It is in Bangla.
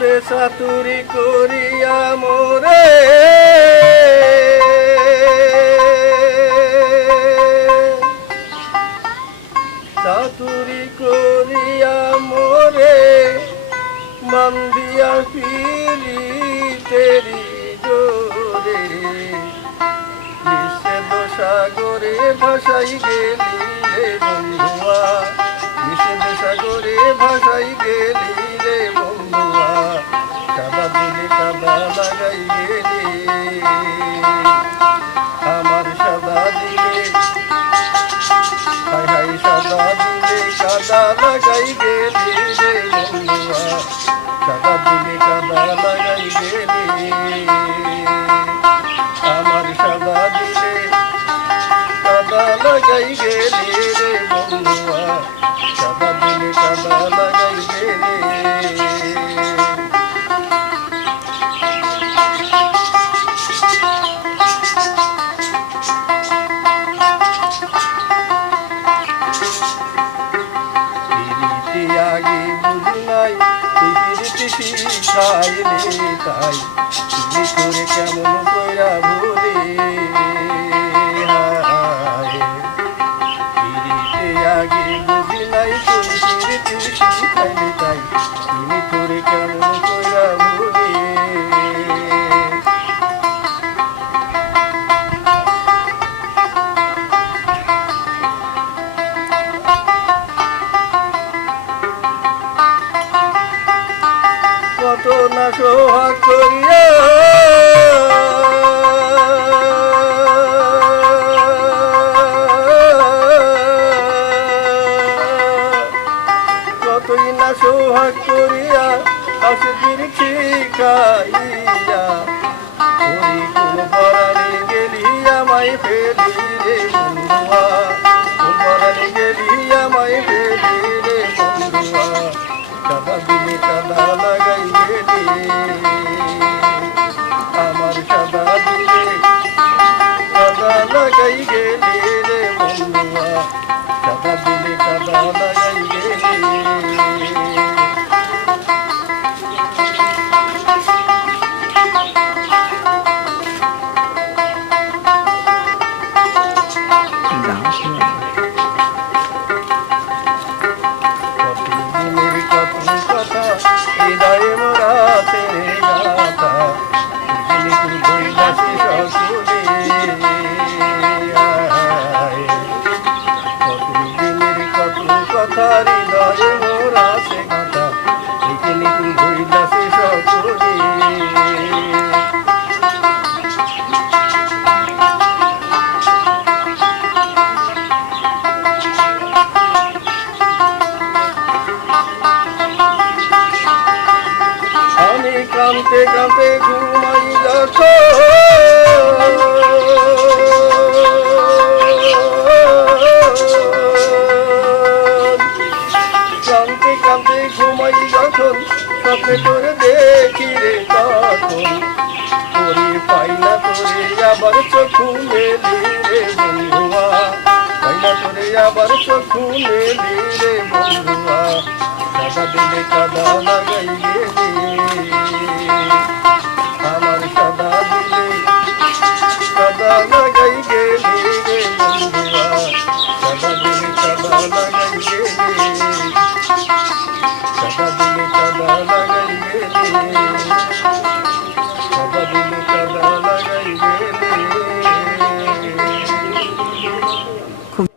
ওরে সাতুরি করিয়া মোরে। চাতুরি করিয়া মোরে, মন দিয়া পিলি তেরি জোরে। নিষেধ সাগরে ভাসাই গেলি রে বন্ধুয়া, নিষেধ সাগরে ভাসাই গেলি লাগাই গেলি রে বন্ধুয়া সাদা দিলে কাদা লাগাই গেলি তুই করে কেমন কইরা ভুলে পিরিতি আগে বুঝি নাই তুই শিখাইলে তাই তুমি করে কেমন কইরা ভুলে কত না সোহাগ করিয়া সোহাগ করিয়া আসির শিখাইয়া ওই কোন পরাণে গেলি আমায় ফেলি রে বন্ধুয়া কোন পরাণে গেলি আমায় ফেলি রে বন্ধুয়া কাদা কাদা লাগাই গেলি আমার সাদা দিলে কাদা লাগাই গেলি রে বন্ধুয়া কাদা দিলে কাদা লাগাই আমি কাঁদতে কাঁদতে ঘুমাই যখন কাঁদতে কাঁদতে ঘুমাই যখন স্বপ্নে তোরে দেখি রে তখন। পাই না তোরে আবার চক্ষু মেলি রে বন্ধুয়া। পাই না তোরে আবার মেলি রে বন্ধুয়া। দিলে কাদা